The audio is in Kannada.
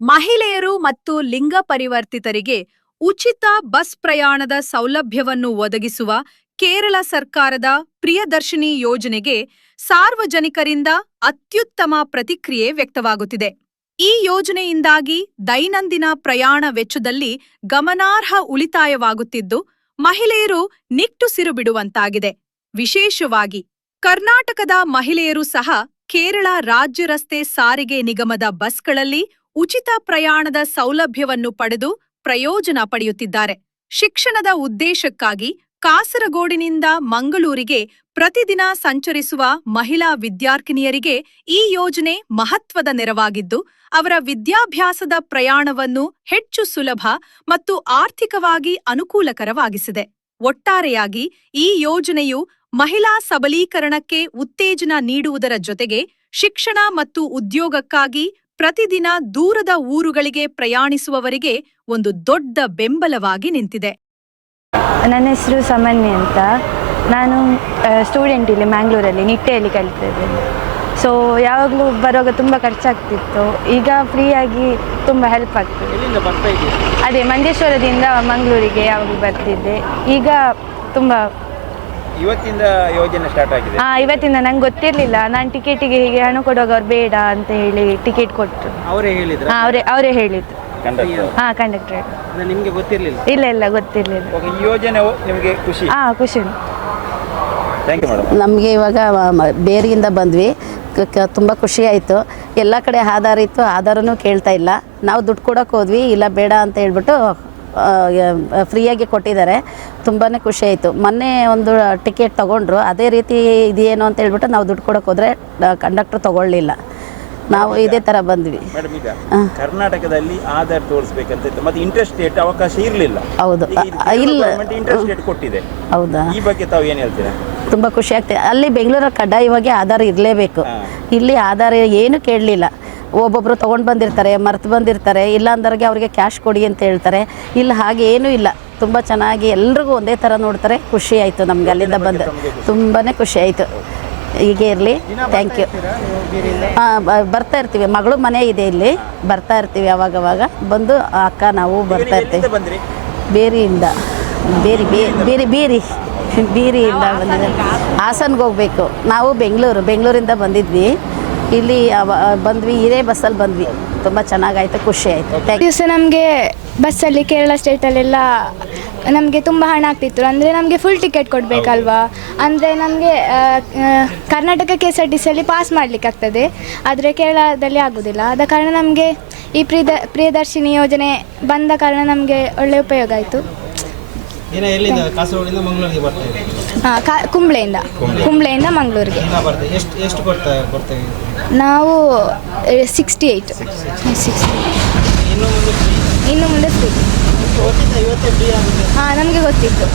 ಮಹಿಳೆಯರು ಮತ್ತು ಲಿಂಗ ಪರಿವರ್ತಿತರಿಗೆ ಉಚಿತ ಬಸ್ ಪ್ರಯಾಣದ ಸೌಲಭ್ಯವನ್ನು ಒದಗಿಸುವ ಕೇರಳ ಸರ್ಕಾರದ ಪ್ರಿಯದರ್ಶಿನಿ ಯೋಜನೆಗೆ ಸಾರ್ವಜನಿಕರಿಂದ ಅತ್ಯುತ್ತಮ ಪ್ರತಿಕ್ರಿಯೆ ವ್ಯಕ್ತವಾಗುತ್ತಿದೆ. ಈ ಯೋಜನೆಯಿಂದಾಗಿ ದೈನಂದಿನ ಪ್ರಯಾಣ ವೆಚ್ಚದಲ್ಲಿ ಗಮನಾರ್ಹ ಉಳಿತಾಯವಾಗುತ್ತಿದ್ದು, ಮಹಿಳೆಯರು ನಿಟ್ಟುಸಿರು ಬಿಡುವಂತಾಗಿದೆ. ವಿಶೇಷವಾಗಿ ಕರ್ನಾಟಕದ ಮಹಿಳೆಯರು ಸಹ ಕೇರಳ ರಾಜ್ಯ ರಸ್ತೆ ಸಾರಿಗೆ ನಿಗಮದ ಬಸ್ಗಳಲ್ಲಿ ಉಚಿತ ಪ್ರಯಾಣದ ಸೌಲಭ್ಯವನ್ನು ಪಡೆದು ಪ್ರಯೋಜನ ಪಡೆಯುತ್ತಿದ್ದಾರೆ. ಶಿಕ್ಷಣದ ಉದ್ದೇಶಕ್ಕಾಗಿ ಕಾಸರಗೋಡಿನಿಂದ ಮಂಗಳೂರಿಗೆ ಪ್ರತಿದಿನ ಸಂಚರಿಸುವ ಮಹಿಳಾ ವಿದ್ಯಾರ್ಥಿನಿಯರಿಗೆ ಈ ಯೋಜನೆ ಮಹತ್ವದ ನೆರವಾಗಿದ್ದು, ಅವರ ವಿದ್ಯಾಭ್ಯಾಸದ ಪ್ರಯಾಣವನ್ನು ಹೆಚ್ಚು ಸುಲಭ ಮತ್ತು ಆರ್ಥಿಕವಾಗಿ ಅನುಕೂಲಕರವಾಗಿಸಿದೆ. ಒಟ್ಟಾರೆಯಾಗಿ ಈ ಯೋಜನೆಯು ಮಹಿಳಾ ಸಬಲೀಕರಣಕ್ಕೆ ಉತ್ತೇಜನ ನೀಡುವುದರ ಜೊತೆಗೆ ಶಿಕ್ಷಣ ಮತ್ತು ಉದ್ಯೋಗಕ್ಕಾಗಿ ಪ್ರತಿದಿನ ದೂರದ ಊರುಗಳಿಗೆ ಪ್ರಯಾಣಿಸುವವರಿಗೆ ಒಂದು ದೊಡ್ಡ ಬೆಂಬಲವಾಗಿ ನಿಂತಿದೆ. ನನ್ನ ಹೆಸರು ಸಮನ್ಯ ಅಂತ. ನಾನು ಸ್ಟೂಡೆಂಟ್ ಇಲ್ಲಿ ಮ್ಯಾಂಗ್ಳೂರಲ್ಲಿ ನಿಟ್ಟೆಯಲ್ಲಿ ಕಲಿತಿದ್ದೇನೆ. ಸೊ ಯಾವಾಗಲೂ ಬರುವಾಗ ತುಂಬ ಖರ್ಚಾಗ್ತಿತ್ತು. ಈಗ ಫ್ರೀಯಾಗಿ ತುಂಬ ಹೆಲ್ಪ್ ಆಗ್ತದೆ. ಅದೇ ಮಂಜೇಶ್ವರದಿಂದ ಮಂಗಳೂರಿಗೆ ಯಾವಾಗಲೂ ಬರ್ತಿದ್ದೆ. ಈಗ ತುಂಬ ಇವತ್ತಿಂದ ಯೋಜನೆ ಸ್ಟಾರ್ಟ್ ಆಗಿದೆ. ಇವತ್ತಿಂದ ನಂಗೆ ಗೊತ್ತಿರಲಿಲ್ಲ. ನಾನು ಟಿಕೆಟಿಗೆ ಹೀಗೆ ಹಣ ಕೊಡುವಾಗ ಅವ್ರು ಬೇಡ ಅಂತ ಹೇಳಿ ಟಿಕೆಟ್ ಕೊಟ್ಟರು. ಅವರೇ ಹೇಳಿದ್ರು? ಅವರೇ ಹೇಳಿದ್ದು. ಕಂಡಕ್ಟರ್. ನಿಮಗೆ ಗೊತ್ತಿರಲಿಲ್ಲ? ಇಲ್ಲ ಗೊತ್ತಿರಲಿಲ್ಲ. ಈ ಯೋಜನೆ ನಿಮಗೆ ಖುಷಿ? ಖುಷಿ. Thank you madam. ನಮಗೆ ಇವಾಗ ಬೇರಿಯಿಂದ ಬಂದ್ವಿ, ತುಂಬ ಖುಷಿ ಆಯಿತು. ಎಲ್ಲ ಕಡೆ ಆಧಾರ ಇತ್ತು, ಆಧಾರನೂ ಕೇಳ್ತಾ ಇಲ್ಲ. ನಾವು ದುಡ್ಡು ಕೊಡೋಕೆ ಹೋದ್ವಿ, ಇಲ್ಲ ಬೇಡ ಅಂತ ಹೇಳ್ಬಿಟ್ಟು ಫ್ರೀಯಾಗಿ ಕೊಟ್ಟಿದ್ದಾರೆ. ತುಂಬಾ ಖುಷಿ ಆಯಿತು. ಮೊನ್ನೆ ಒಂದು ಟಿಕೆಟ್ ತೊಗೊಂಡ್ರು, ಅದೇ ರೀತಿ ಇದೇನು ಅಂತ ಹೇಳ್ಬಿಟ್ಟು ನಾವು ದುಡ್ಡು ಕೊಡೋಕೆ ಹೋದರೆ ಕಂಡಕ್ಟರ್ ತೊಗೊಳ್ಳಿಲ್ಲ. ನಾವು ಇದೇ ಥರ ಬಂದ್ವಿ. ಮೇಡಮ್, ಈಗ ಕರ್ನಾಟಕದಲ್ಲಿ ಆಧಾರ್ ತೋರಿಸ್ಬೇಕಂತ ಮತ್ತೆ ಇಂಟ್ರೆಸ್ಟ್ ರೇಟ್ ಅವಕಾಶ ಇರಲಿಲ್ಲ. ಹೌದು, ಇಲ್ಲ, ಇಂಟ್ರೆಸ್ಟ್ ರೇಟ್ ಕೊಟ್ಟಿದೆ. ಹೌದಾ? ಈ ಬಗ್ಗೆ ತಾವು ಏನು ಹೇಳ್ತೀರಾ? ತುಂಬ ಖುಷಿ ಆಗ್ತದೆ. ಅಲ್ಲಿ ಬೆಂಗಳೂರಲ್ಲಿ ಕಡ್ಡಾಯವಾಗಿ ಆಧಾರ ಇರಲೇಬೇಕು. ಇಲ್ಲಿ ಆಧಾರ ಏನು ಕೇಳಲಿಲ್ಲ. ಒಬ್ಬೊಬ್ಬರು ತೊಗೊಂಡು ಬಂದಿರ್ತಾರೆ, ಮರ್ತು ಬಂದಿರ್ತಾರೆ, ಇಲ್ಲ ಅಂದವ್ರಿಗೆ ಅವ್ರಿಗೆ ಕ್ಯಾಶ್ ಕೊಡಿ ಅಂತ ಹೇಳ್ತಾರೆ. ಇಲ್ಲ, ಹಾಗೆ ಏನೂ ಇಲ್ಲ. ತುಂಬ ಚೆನ್ನಾಗಿ ಎಲ್ರಿಗೂ ಒಂದೇ ಥರ ನೋಡ್ತಾರೆ. ಖುಷಿ ಆಯಿತು ನಮಗೆ ಅಲ್ಲಿಂದ ಬಂದು, ತುಂಬಾ ಖುಷಿ ಆಯಿತು. ಹೀಗೆ ಇರಲಿ. Thank you. ಬರ್ತಾ ಇರ್ತೀವಿ, ಮಗಳು ಮನೆ ಇದೆ ಇಲ್ಲಿ, ಬರ್ತಾ ಇರ್ತೀವಿ ಅವಾಗವಾಗ ಬಂದು. ಅಕ್ಕ ನಾವು ಬರ್ತಾ ಇರ್ತೀವಿ. ಬೇರಿಯಿಂದ ಬೀರಿಯಿಂದ ಬಂದಿದ್ದೆ. ಹಾಸನ್ಗೆ ಹೋಗಬೇಕು. ನಾವು ಬೆಂಗಳೂರಿಂದ ಬಂದಿದ್ವಿ. ಇಲ್ಲಿ ಬಂದ್ವಿ, ಇದೇ ಬಸ್ಸಲ್ಲಿ ಬಂದ್ವಿ. ತುಂಬ ಚೆನ್ನಾಗಾಯಿತು, ಖುಷಿ ಆಯಿತು. ದಿವಸ ನಮಗೆ ಬಸ್ಸಲ್ಲಿ ಕೇರಳ ಸ್ಟೇಟಲ್ಲೆಲ್ಲ ನಮಗೆ ತುಂಬ ಹಣ ಆಗ್ತಿತ್ತು. ಅಂದರೆ ನಮಗೆ ಫುಲ್ ಟಿಕೆಟ್ ಕೊಡಬೇಕಲ್ವಾ. ಅಂದರೆ ನಮಗೆ ಕರ್ನಾಟಕ KSRTCಯಲ್ಲಿ ಪಾಸ್ ಮಾಡಲಿಕ್ಕೆ ಆಗ್ತದೆ, ಆದರೆ ಕೇರಳದಲ್ಲಿ ಆಗೋದಿಲ್ಲ. ಆದ ಕಾರಣ ನಮಗೆ ಈ ಪ್ರಿಯದರ್ಶಿನಿ ಯೋಜನೆ ಬಂದ ಕಾರಣ ನಮಗೆ ಒಳ್ಳೆಯ ಉಪಯೋಗ ಆಯಿತು. ಕುಂಬ್ಳೆಯಿಂದ ಮಂಗಳೂರಿಗೆ ನಾವು 68. ಇನ್ನು ಮುಂದೆ ಫ್ರೀ. ನಮಗೆ ಗೊತ್ತಿತ್ತು.